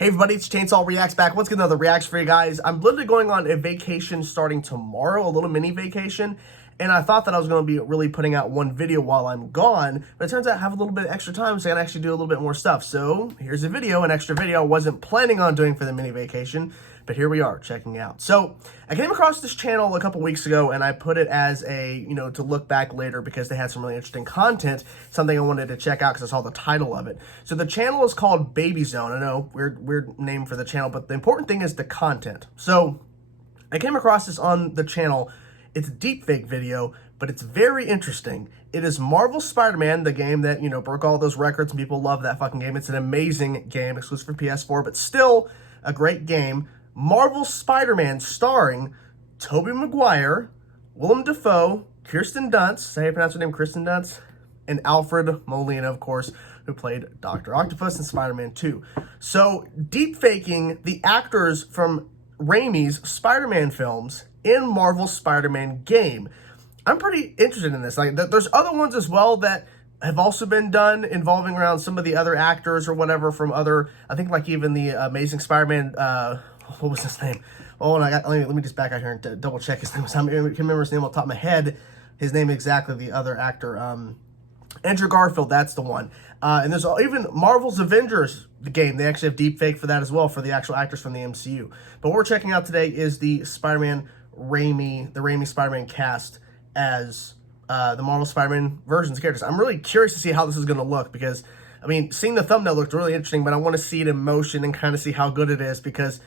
Hey everybody, it's Chainsaw Reacts back. Let's get another reaction for you guys. I'm literally going on a vacation starting tomorrow, a little mini vacation, and I thought that I was going to be really putting out one video while I'm gone, but it turns out I have a little bit of extra time, so I can actually do a little bit more stuff. So here's a video, an extra video I wasn't planning on doing for the mini vacation, but here we are, checking out. So I came across this channel a couple weeks ago, and I put it as a, to look back later because they had some really interesting content, something I wanted to check out because I saw the title of it. So the channel is called Baby Zone. I know, weird name for the channel, but the important thing is the content. So I came across this on the channel. It's a deepfake video, but it's very interesting. It is Marvel Spider-Man, the game that, broke all those records and people love that fucking game. It's an amazing game, exclusive for PS4, but still a great game. Marvel Spider-Man starring Tobey Maguire, Willem Dafoe, Kirsten Dunst, is that how you pronounce her name, Kirsten Dunst? And Alfred Molina, of course, who played Dr. Octopus in Spider-Man 2. So, deepfaking the actors from Raimi's Spider-Man films in Marvel's Spider-Man game. I'm pretty interested in this. Like, there's other ones as well that have also been done involving around some of the other actors or whatever from other, I think like even the Amazing Spider-Man, what was his name? Oh, and let me just back out here and double check his name. I can remember his name off the top of my head. His name exactly, the other actor. Andrew Garfield, that's the one. And there's even Marvel's Avengers, the game. They actually have deepfake for that as well, for the actual actors from the MCU. But what we're checking out today is the Spider-Man Raimi, the Raimi Spider-Man cast as the Marvel Spider-Man versions of characters. I'm really curious to see how this is going to look because, I mean, seeing the thumbnail looked really interesting, but I want to see it in motion and kind of see how good it is because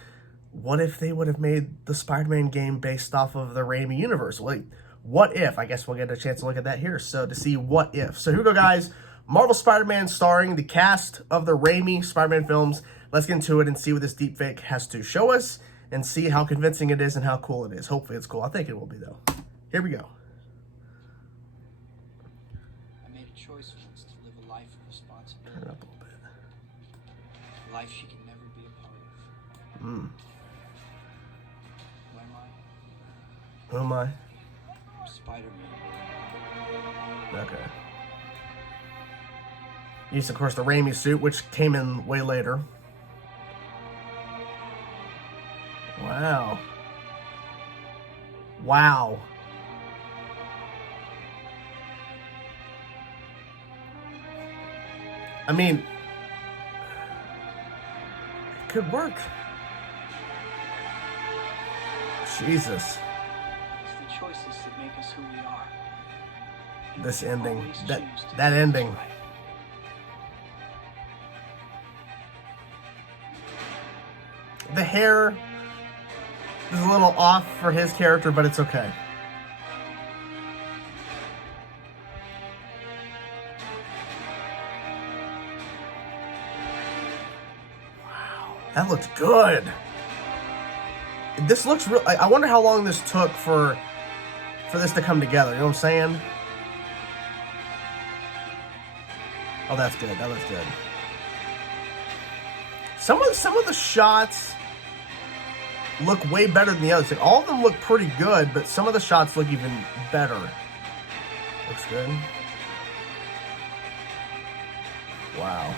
what if they would have made the Spider-Man game based off of the Raimi universe? Like, what if? I guess we'll get a chance to look at that here. So to see what if. So here we go, guys. Marvel Spider-Man starring the cast of the Raimi Spider-Man films. Let's get into it and see what this deepfake has to show us and see how convincing it is and how cool it is. Hopefully it's cool. I think it will be, though. Here we go. I made a choice once to live a life of responsibility. Turn it up a little bit. A life she can never be a part of. Who am I? Who am I? I'm Spider-Man. Okay. Used, of course, the Raimi suit, which came in way later. Wow. Wow. I mean, it could work. Jesus. It's the choices that make us who we are. This ending. Always That choose to do ending. what's right. The hair is a little off for his character, but it's okay. Wow, that looks good. This looks real. I wonder how long this took for this to come together. You know what I'm saying? Oh, that's good. That looks good. Some of the shots look way better than the others. Like, all of them look pretty good, but some of the shots look even better. Looks good. Wow.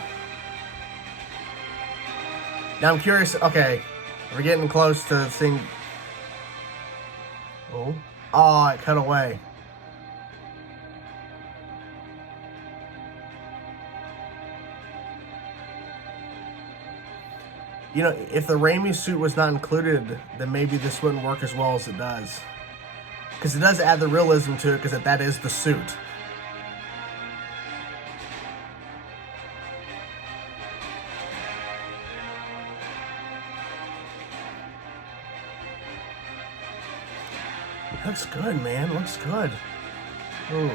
Now I'm curious. Okay, we're getting close to seeing. Oh, it cut away. If the Raimi suit was not included, then maybe this wouldn't work as well as it does. Because it does add the realism to it, because that is the suit. Looks good, man. Looks good. Ooh.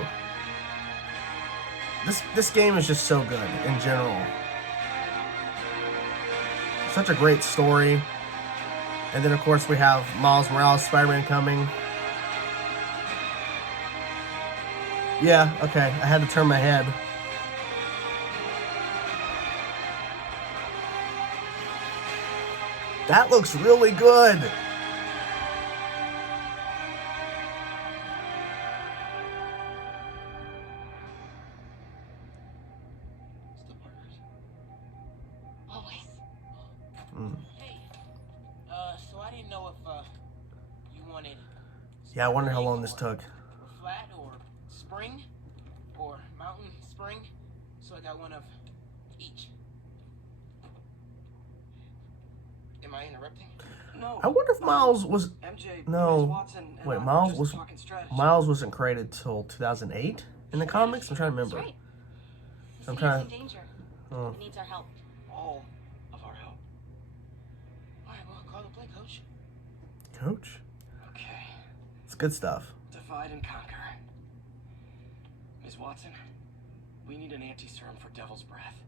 This game is just so good in general. Such a great story. And then, of course, we have Miles Morales, Spider-Man coming. Yeah, okay. I had to turn my head. That looks really good. Yeah, I wonder how long this took. Flat or spring or mountain spring. So I got one of each. Am I interrupting? No. I wonder if Miles was... MJ, No. Watson, and Wait, I Miles just was... talking strategy. Miles wasn't created till 2008 in the comics? I'm trying to remember. That's right. The I'm city's trying in to... danger. Oh. It needs our help. All of our help. All right, well, call the play, coach. Coach? Okay. It's good stuff. Divide and conquer. Ms. Watson, we need an anti-serum for Devil's Breath.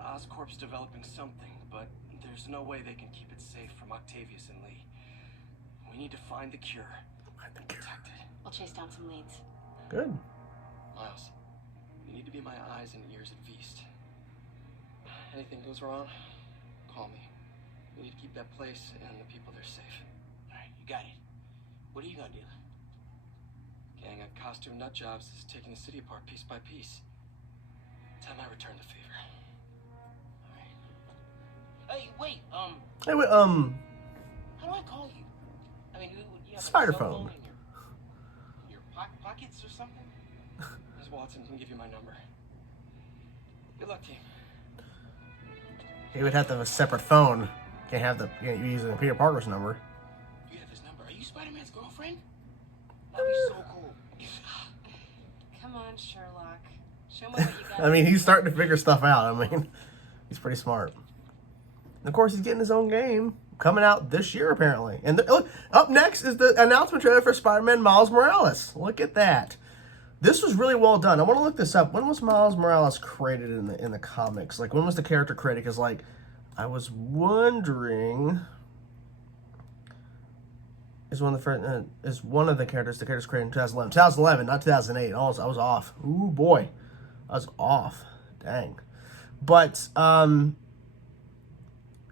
Oscorp's developing something, but there's no way they can keep it safe from Octavius and Lee. We need to find the cure and protect it. We'll chase down some leads. Good. Miles, you need to be my eyes and ears at Feast. Anything goes wrong, call me. We need to keep that place and the people there safe. All right, you got it. What are you gonna do? Gang of costume nut jobs is taking the city apart piece by piece. Time I return the favor. All right. Hey, wait. Hey, wait, How do I call you? I mean, you have Spider a cell phone. in your pockets or something? Ms. Watson can give you my number. Good luck, team. he would have to have a separate phone. Can't using Peter Parker's number. You have his number. Are you Spider-Man's girlfriend? That'd be so cool. Come on, Sherlock. Show me what you got. I mean, he's starting to figure stuff out. I mean, he's pretty smart. And of course, he's getting his own game coming out this year, apparently. And up next is the announcement trailer for Spider-Man Miles Morales. Look at that. This was really well done. I want to look this up. When was Miles Morales created in the comics? Like, when was the character created? Because, like, I was wondering... Is one of the characters created in 2011. 2011, not 2008. I was off. Ooh, boy. I was off. Dang. But,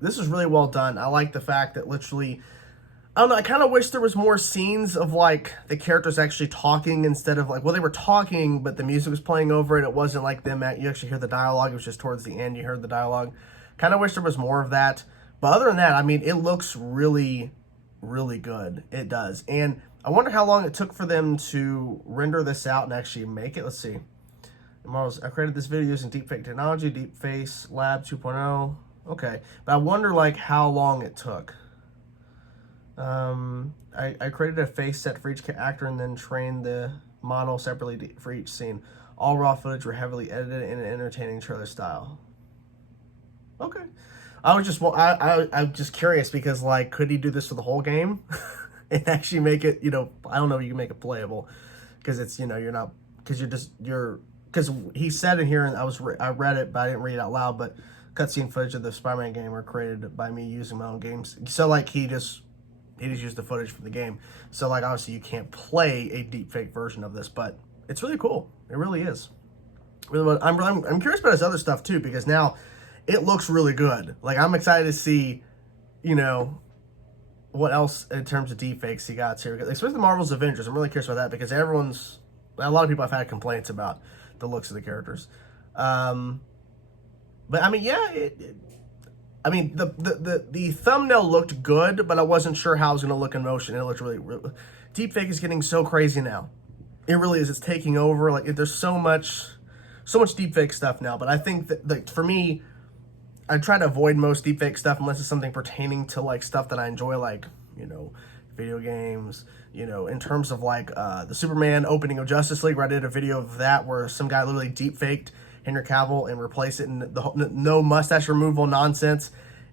this is really well done. I like the fact that literally... I don't know, I kind of wish there was more scenes of, like, the characters actually talking instead of, like, well, they were talking, but the music was playing over it. It wasn't like them, you actually hear the dialogue. It was just towards the end you heard the dialogue. Kind of wish there was more of that. But other than that, I mean, it looks really, really good. It does. And I wonder how long it took for them to render this out and actually make it. Let's see. I created this video using DeepFake technology, DeepFace Lab 2.0. Okay. But I wonder, like, how long it took. I created a face set for each actor and then trained the model separately for each scene. All raw footage were heavily edited in an entertaining trailer style. Okay. I'm just curious because, like, could he do this for the whole game and actually make it, I don't know if you can make it playable because it's, because he said in here, and I read it, but I didn't read it out loud, but cutscene footage of the Spider-Man game were created by me using my own games. So, like, he just used the footage from the game. So, like, obviously you can't play a deepfake version of this, but it's really cool. It really is. I'm curious about his other stuff, too, because now it looks really good. Like, I'm excited to see, what else in terms of deepfakes he got here. Especially the Marvel's Avengers. I'm really curious about that because a lot of people have had complaints about the looks of the characters. But, I mean, yeah, the thumbnail looked good, but I wasn't sure how it was going to look in motion. It looked really... Deepfake is getting so crazy now. It really is. It's taking over. Like, there's so much deepfake stuff now. But I think that, like, for me, I try to avoid most deepfake stuff unless it's something pertaining to, like, stuff that I enjoy, like, video games, in terms of, like, the Superman opening of Justice League, where I did a video of that where some guy literally deepfaked Henry Cavill and replace it in no mustache removal nonsense.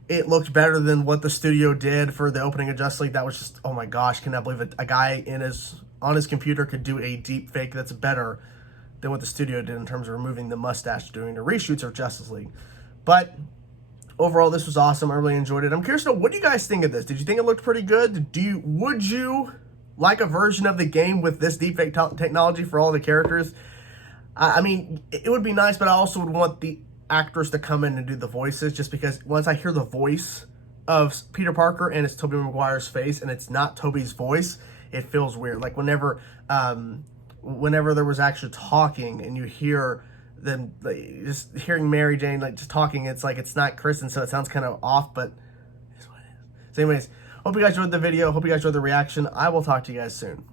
It looked better than what the studio did for the opening of Justice League. That was just, oh my gosh, cannot believe it. A guy on his computer could do a deep fake that's better than what the studio did in terms of removing the mustache during the reshoots of Justice League. But overall, this was awesome. I really enjoyed it. I'm curious to know, what do you guys think of this? Did you think it looked pretty good? Would you like a version of the game with this deepfake technology for all the characters? I mean, it would be nice, but I also would want the actors to come in and do the voices, just because once I hear the voice of Peter Parker and it's Tobey Maguire's face and it's not Tobey's voice, it feels weird. Like whenever there was actually talking and you hear them, like, just hearing Mary Jane, like, just talking, it's like it's not Kristen, so it sounds kind of off, but it's what it is. So anyways, Hope you guys enjoyed the video. Hope you guys enjoyed the reaction. I will talk to you guys soon.